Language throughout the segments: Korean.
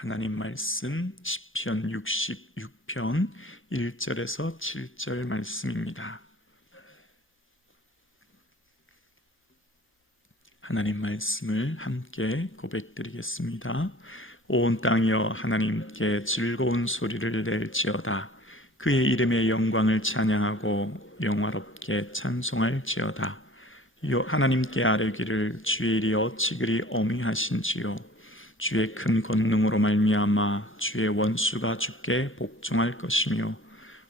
하나님 말씀 시편 66편 1절에서 7절 말씀입니다. 하나님 말씀을 함께 고백드리겠습니다. 온 땅이여 하나님께 즐거운 소리를 낼지어다. 그의 이름의 영광을 찬양하고 영화롭게 찬송할지어다. 하나님께 아뢰기를 주의 일이 어찌 그리 어미하신지요. 주의 큰 권능으로 말미암아 주의 원수가 주께 복종할 것이며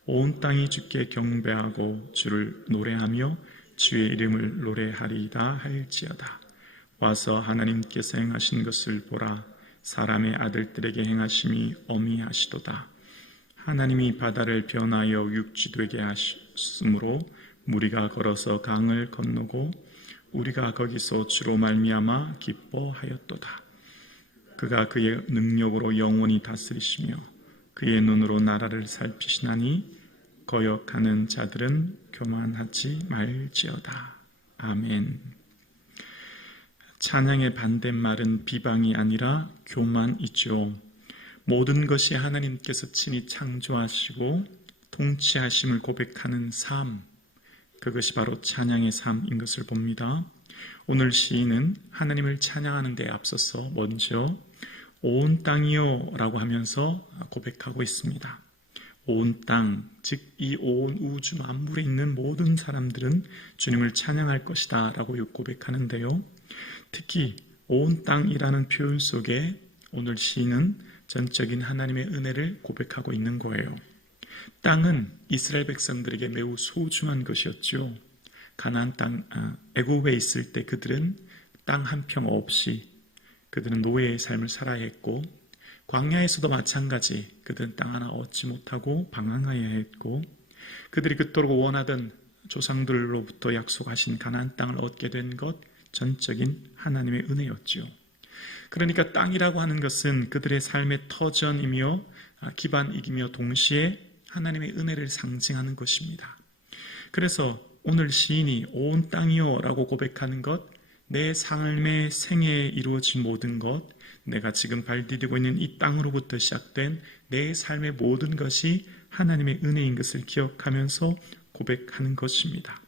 온 땅이 주께 경배하고 주를 노래하며 주의 이름을 노래하리이다 할지어다. 와서 하나님께서 행하신 것을 보라. 사람의 아들들에게 행하심이 어미하시도다. 하나님이 바다를 변하여 육지되게 하심으로 무리가 걸어서 강을 건너고 우리가 거기서 주로 말미암아 기뻐하였도다. 그가 그의 능력으로 영원히 다스리시며 그의 눈으로 나라를 살피시나니 거역하는 자들은 교만하지 말지어다. 아멘. 찬양의 반대말은 비방이 아니라 교만이죠. 모든 것이 하나님께서 친히 창조하시고 통치하심을 고백하는 삶, 그것이 바로 찬양의 삶인 것을 봅니다. 오늘 시인은 하나님을 찬양하는 데 앞서서 먼저 온 땅이요 라고 하면서 고백하고 있습니다. 온 땅, 즉 이 온 우주 만물에 있는 모든 사람들은 주님을 찬양할 것이다 라고 고백하는데요. 특히 온 땅이라는 표현 속에 오늘 시인은 전적인 하나님의 은혜를 고백하고 있는 거예요. 땅은 이스라엘 백성들에게 매우 소중한 것이었죠. 가나안 땅, 애굽에 있을 때 그들은 땅 한 평 없이 그들은 노예의 삶을 살아야 했고, 광야에서도 마찬가지 그들은 땅 하나 얻지 못하고 방황하여야 했고, 그들이 그토록 원하던 조상들로부터 약속하신 가나안 땅을 얻게 된 것, 전적인 하나님의 은혜였죠. 그러니까 땅이라고 하는 것은 그들의 삶의 터전이며 기반이며 동시에 하나님의 은혜를 상징하는 것입니다. 그래서 오늘 시인이 온 땅이요 라고 고백하는 것, 내 삶의 생애에 이루어진 모든 것, 내가 지금 발디디고 있는 이 땅으로부터 시작된 내 삶의 모든 것이 하나님의 은혜인 것을 기억하면서 고백하는 것입니다.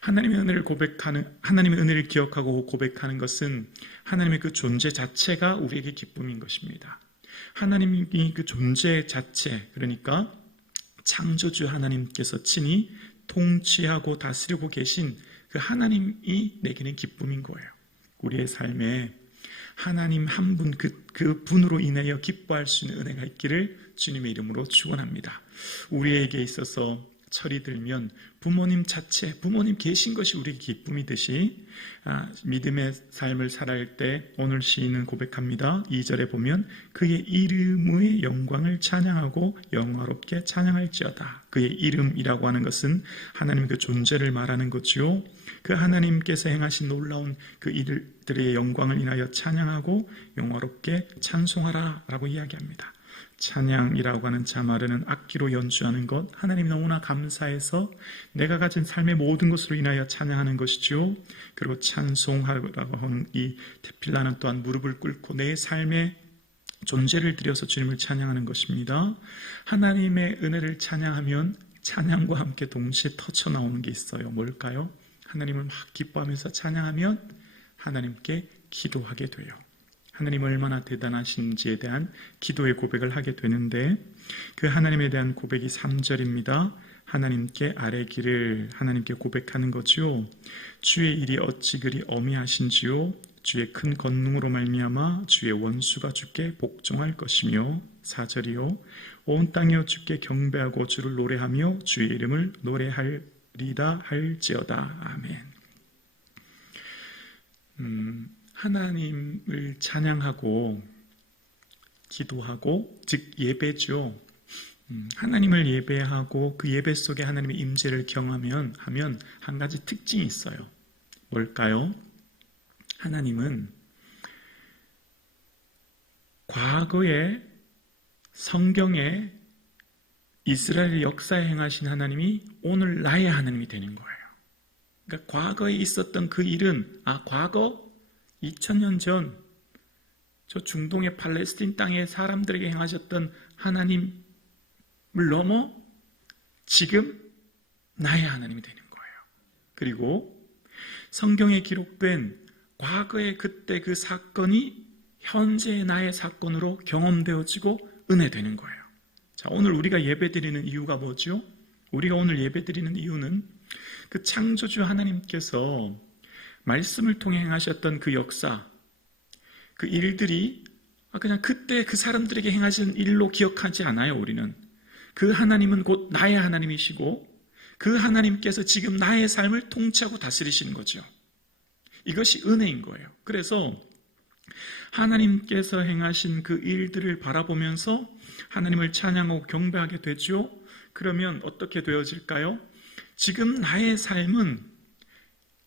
하나님의 은혜를 기억하고 고백하는 것은 하나님의 그 존재 자체가 우리에게 기쁨인 것입니다. 하나님이 그 존재 자체, 그러니까 창조주 하나님께서 친히 통치하고 다스리고 계신 그 하나님이 내게는 기쁨인 거예요. 우리의 삶에 하나님 한 분, 그 분으로 인하여 기뻐할 수 있는 은혜가 있기를 주님의 이름으로 축원합니다. 우리에게 있어서 철이 들면 부모님 자체, 부모님 계신 것이 우리에게 기쁨이듯이 믿음의 삶을 살아갈 때 오늘 시인은 고백합니다. 2절에 보면 그의 이름의 영광을 찬양하고 영화롭게 찬양할지어다. 그의 이름이라고 하는 것은 하나님의 그 존재를 말하는 거지요. 그 하나님께서 행하신 놀라운 그 일들의 영광을 인하여 찬양하고 영화롭게 찬송하라 라고 이야기합니다. 찬양이라고 하는 자마르는 악기로 연주하는 것, 하나님이 너무나 감사해서 내가 가진 삶의 모든 것으로 인하여 찬양하는 것이죠. 그리고 찬송하라고 하는 이 테필라는 또한 무릎을 꿇고 내 삶의 존재를 들여서 주님을 찬양하는 것입니다. 하나님의 은혜를 찬양하면 찬양과 함께 동시에 터쳐나오는 게 있어요. 뭘까요? 하나님을 막 기뻐하면서 찬양하면 하나님께 기도하게 돼요. 하나님 얼마나 대단하신지에 대한 기도의 고백을 하게 되는데, 그 하나님에 대한 고백이 3절입니다. 하나님께 아뢰기를 하나님께 고백하는 거죠. 주의 일이 어찌 그리 어미하신지요. 주의 큰 권능으로 말미암아 주의 원수가 주께 복종할 것이며, 4절이요. 온 땅이여 주께 경배하고 주를 노래하며 주의 이름을 노래하리다 할지어다. 아멘. 하나님을 찬양하고 기도하고, 즉 예배죠. 하나님을 예배하고 그 예배 속에 하나님의 임재를 경험하면 한 가지 특징이 있어요. 뭘까요? 하나님은 과거에 성경에 이스라엘 역사에 행하신 하나님이 오늘 나의 하나님이 되는 거예요. 그러니까 과거에 있었던 그 일은 과거 2000년 전 저 중동의 팔레스틴 땅의 사람들에게 행하셨던 하나님을 넘어 지금 나의 하나님이 되는 거예요. 그리고 성경에 기록된 과거의 그때 그 사건이 현재의 나의 사건으로 경험되어지고 은혜되는 거예요. 자, 오늘 우리가 예배드리는 이유가 뭐죠? 우리가 오늘 예배드리는 이유는 그 창조주 하나님께서 말씀을 통해 행하셨던 그 역사, 그 일들이 그냥 그때 그 사람들에게 행하신 일로 기억하지 않아요. 우리는 그 하나님은 곧 나의 하나님이시고 그 하나님께서 지금 나의 삶을 통치하고 다스리시는 거죠. 이것이 은혜인 거예요. 그래서 하나님께서 행하신 그 일들을 바라보면서 하나님을 찬양하고 경배하게 되죠. 그러면 어떻게 되어질까요? 지금 나의 삶은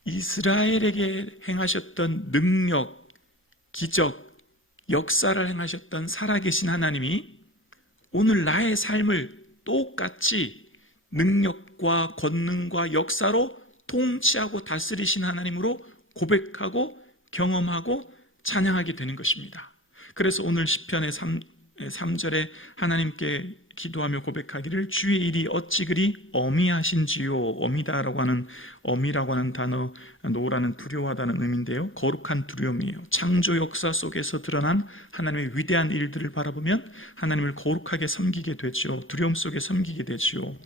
이스라엘에게 행하셨던 능력, 기적, 역사를 행하셨던 살아계신 하나님이 오늘 나의 삶을 똑같이 능력과 권능과 역사로 통치하고 다스리신 하나님으로 고백하고 경험하고 찬양하게 되는 것입니다. 그래서 오늘 시편의 3절에 하나님께 기도하며 고백하기를 주의 일이 어찌 그리 어미하신지요. 어미다라고 하는 어미라고 하는 단어, 노라는 두려워하다는 의미인데요. 거룩한 두려움이에요. 창조 역사 속에서 드러난 하나님의 위대한 일들을 바라보면 하나님을 거룩하게 섬기게 되죠. 두려움 속에 섬기게 되죠.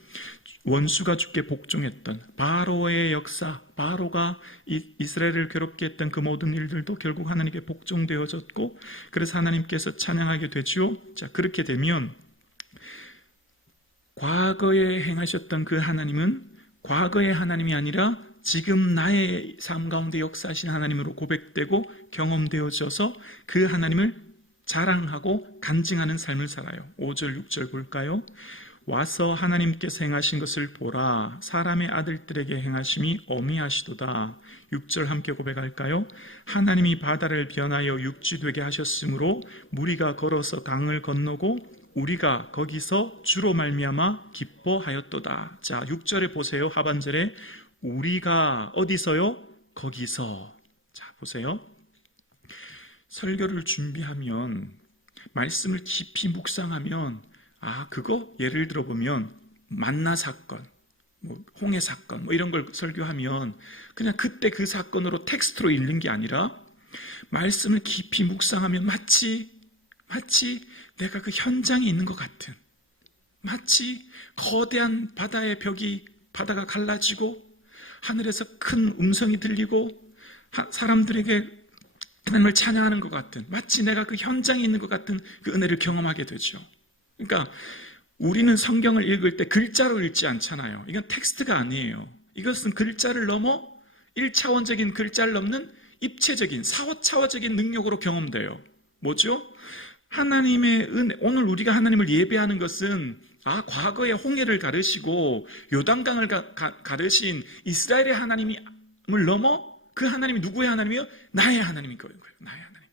원수가 주께 복종했던 바로의 역사, 바로가 이스라엘을 괴롭게 했던 그 모든 일들도 결국 하나님께 복종되어졌고 그래서 하나님께서 찬양하게 되죠. 자, 그렇게 되면 과거에 행하셨던 그 하나님은 과거의 하나님이 아니라 지금 나의 삶 가운데 역사하신 하나님으로 고백되고 경험되어져서 그 하나님을 자랑하고 간증하는 삶을 살아요. 5절, 6절 볼까요? 와서 하나님께서 행하신 것을 보라. 사람의 아들들에게 행하심이 어미하시도다. 6절 함께 고백할까요? 하나님이 바다를 변하여 육지되게 하셨으므로 무리가 걸어서 강을 건너고 우리가 거기서 주로 말미암아 기뻐하였도다. 자, 6절에 보세요. 하반절에 우리가 어디서요? 거기서. 자, 보세요. 설교를 준비하면 말씀을 깊이 묵상하면 그거 예를 들어 보면 만나 사건, 홍해 사건 이런 걸 설교하면 그냥 그때 그 사건으로 텍스트로 읽는 게 아니라 말씀을 깊이 묵상하면 마치 내가 그 현장에 있는 것 같은, 마치 거대한 바다의 바다가 갈라지고 하늘에서 큰 음성이 들리고 사람들에게 하나님을 찬양하는 것 같은, 마치 내가 그 현장에 있는 것 같은 그 은혜를 경험하게 되죠. 그러니까 우리는 성경을 읽을 때 글자로 읽지 않잖아요. 이건 텍스트가 아니에요. 이것은 글자를 넘어 1차원적인 글자를 넘는 입체적인 4차원적인 능력으로 경험돼요. 뭐죠? 하나님의 은혜, 오늘 우리가 하나님을 예배하는 것은 과거의 홍해를 가르시고 요단강을 가르신 이스라엘의 하나님을 넘어 그 하나님이 누구의 하나님이요? 나의 하나님인 거예요. 나의 하나님.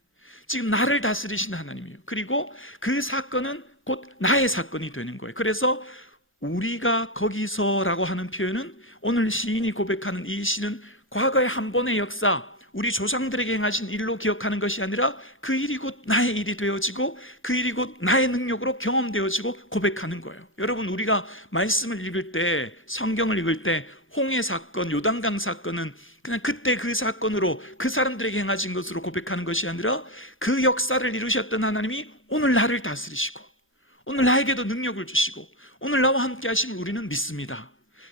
지금 나를 다스리신 하나님이에요. 그리고 그 사건은 곧 나의 사건이 되는 거예요. 그래서 우리가 거기서라고 하는 표현은 오늘 시인이 고백하는 이 시는 과거의 한 번의 역사, 우리 조상들에게 행하신 일로 기억하는 것이 아니라 그 일이 곧 나의 일이 되어지고 그 일이 곧 나의 능력으로 경험되어지고 고백하는 거예요. 여러분, 우리가 말씀을 읽을 때, 성경을 읽을 때 홍해 사건, 요단강 사건은 그냥 그때 그 사건으로 그 사람들에게 행하신 것으로 고백하는 것이 아니라 그 역사를 이루셨던 하나님이 오늘 나를 다스리시고 오늘 나에게도 능력을 주시고 오늘 나와 함께 하심을 우리는 믿습니다.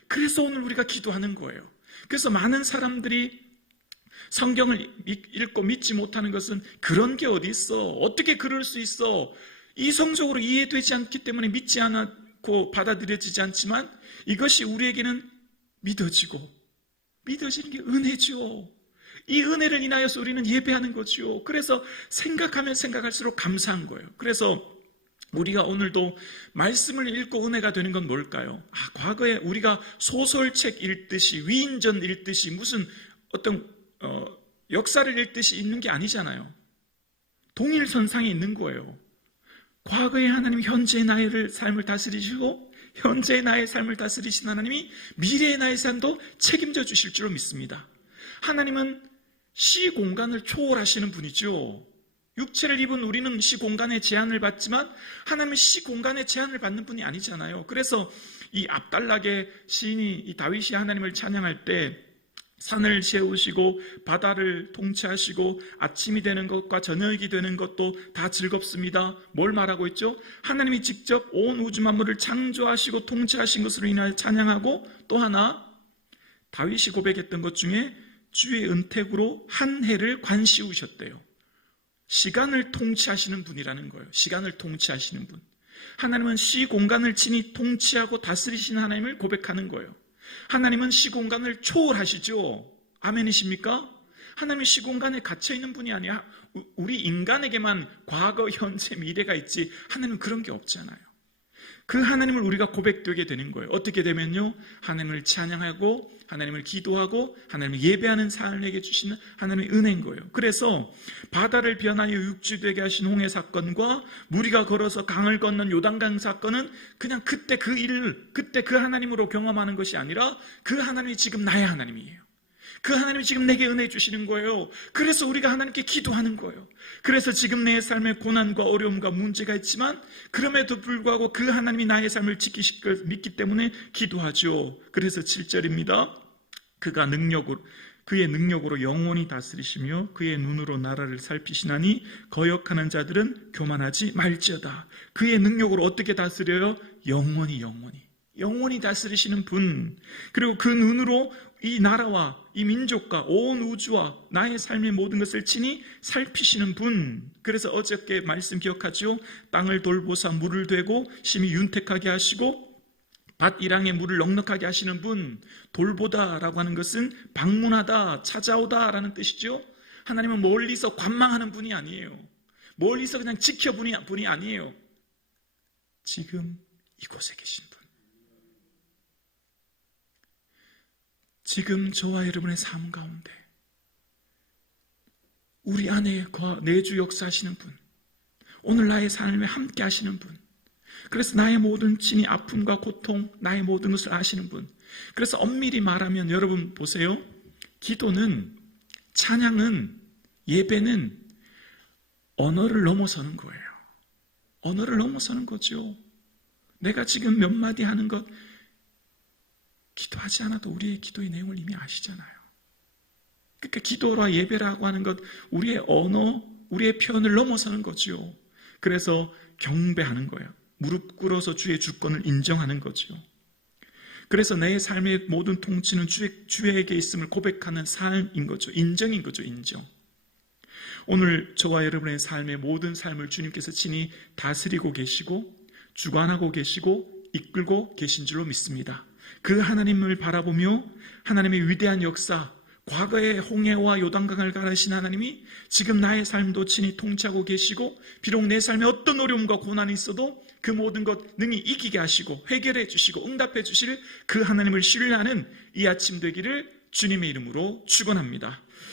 그래서 오늘 우리가 기도하는 거예요. 그래서 많은 사람들이 성경을 읽고 믿지 못하는 것은 그런 게 어디 있어? 어떻게 그럴 수 있어? 이성적으로 이해되지 않기 때문에 믿지 않고 받아들여지지 않지만 이것이 우리에게는 믿어지는 게 은혜죠. 이 은혜를 인하여서 우리는 예배하는 거죠. 그래서 생각하면 생각할수록 감사한 거예요. 그래서 우리가 오늘도 말씀을 읽고 은혜가 되는 건 뭘까요? 과거에 우리가 소설책 읽듯이 위인전 읽듯이 무슨 어떤 역사를 읽듯이 읽는 게 아니잖아요. 동일선상에 있는 거예요. 과거의 하나님이 현재의 나의 삶을 다스리시고 현재의 나의 삶을 다스리신 하나님이 미래의 나의 삶도 책임져 주실 줄로 믿습니다. 하나님은 시공간을 초월하시는 분이죠. 육체를 입은 우리는 시공간의 제한을 받지만 하나님은 시공간의 제한을 받는 분이 아니잖아요. 그래서 이 압달락의 시인이, 이 다윗이 하나님을 찬양할 때 산을 세우시고 바다를 통치하시고 아침이 되는 것과 저녁이 되는 것도 다 즐겁습니다. 뭘 말하고 있죠? 하나님이 직접 온 우주 만물을 창조하시고 통치하신 것으로 인하여 찬양하고, 또 하나 다윗이 고백했던 것 중에 주의 은택으로 한 해를 관시우셨대요. 시간을 통치하시는 분이라는 거예요. 시간을 통치하시는 분. 하나님은 시공간을 친히 통치하고 다스리시는 하나님을 고백하는 거예요. 하나님은 시공간을 초월하시죠. 아멘이십니까? 하나님은 시공간에 갇혀있는 분이 아니야. 우리 인간에게만 과거, 현재, 미래가 있지 하나님은 그런 게 없잖아요. 그 하나님을 우리가 고백되게 되는 거예요. 어떻게 되면요, 하나님을 찬양하고 하나님을 기도하고 하나님을 예배하는 삶에게 주시는 하나님의 은혜인 거예요. 그래서 바다를 변하여 육지되게 하신 홍해 사건과 무리가 걸어서 강을 건넌 요단강 사건은 그냥 그때 그 일을, 그때 그 하나님으로 경험하는 것이 아니라 그 하나님이 지금 나의 하나님이에요. 그 하나님이 지금 내게 은혜 주시는 거예요. 그래서 우리가 하나님께 기도하는 거예요. 그래서 지금 내 삶에 고난과 어려움과 문제가 있지만 그럼에도 불구하고 그 하나님이 나의 삶을 지키실 걸 믿기 때문에 기도하죠. 그래서 7절입니다. 그의 능력으로 영원히 다스리시며 그의 눈으로 나라를 살피시나니 거역하는 자들은 교만하지 말지어다. 그의 능력으로 어떻게 다스려요? 영원히 다스리시는 분. 그리고 그 눈으로 이 나라와 이 민족과 온 우주와 나의 삶의 모든 것을 친히 살피시는 분. 그래서 어저께 말씀 기억하죠? 땅을 돌보사 물을 되고 심히 윤택하게 하시고 밭 이랑에 물을 넉넉하게 하시는 분. 돌보다라고 하는 것은 방문하다, 찾아오다 라는 뜻이죠. 하나님은 멀리서 관망하는 분이 아니에요. 멀리서 그냥 지켜보는 분이 아니에요. 지금 이곳에 계신 분. 지금 저와 여러분의 삶 가운데 우리 안에 내주 역사하시는 분, 오늘 나의 삶에 함께 하시는 분, 그래서 나의 모든 진이 아픔과 고통, 나의 모든 것을 아시는 분. 그래서 엄밀히 말하면 여러분 보세요. 기도는, 찬양은, 예배는 언어를 넘어서는 거예요. 언어를 넘어서는 거죠. 내가 지금 몇 마디 하는 것 기도하지 않아도 우리의 기도의 내용을 이미 아시잖아요. 그러니까 기도라 예배라고 하는 것, 우리의 언어, 우리의 표현을 넘어서는 거죠. 그래서 경배하는 거예요. 무릎 꿇어서 주의 주권을 인정하는 거죠. 그래서 내 삶의 모든 통치는 주에게 있음을 고백하는 삶인 거죠. 인정인 거죠. 인정. 오늘 저와 여러분의 삶의 모든 삶을 주님께서 친히 다스리고 계시고 주관하고 계시고 이끌고 계신 줄로 믿습니다. 그 하나님을 바라보며 하나님의 위대한 역사, 과거의 홍해와 요단강을 가르신 하나님이 지금 나의 삶도 친히 통치하고 계시고 비록 내 삶에 어떤 어려움과 고난이 있어도 그 모든 것 능히 이기게 하시고 해결해 주시고 응답해 주실 그 하나님을 신뢰하는 이 아침 되기를 주님의 이름으로 축원합니다.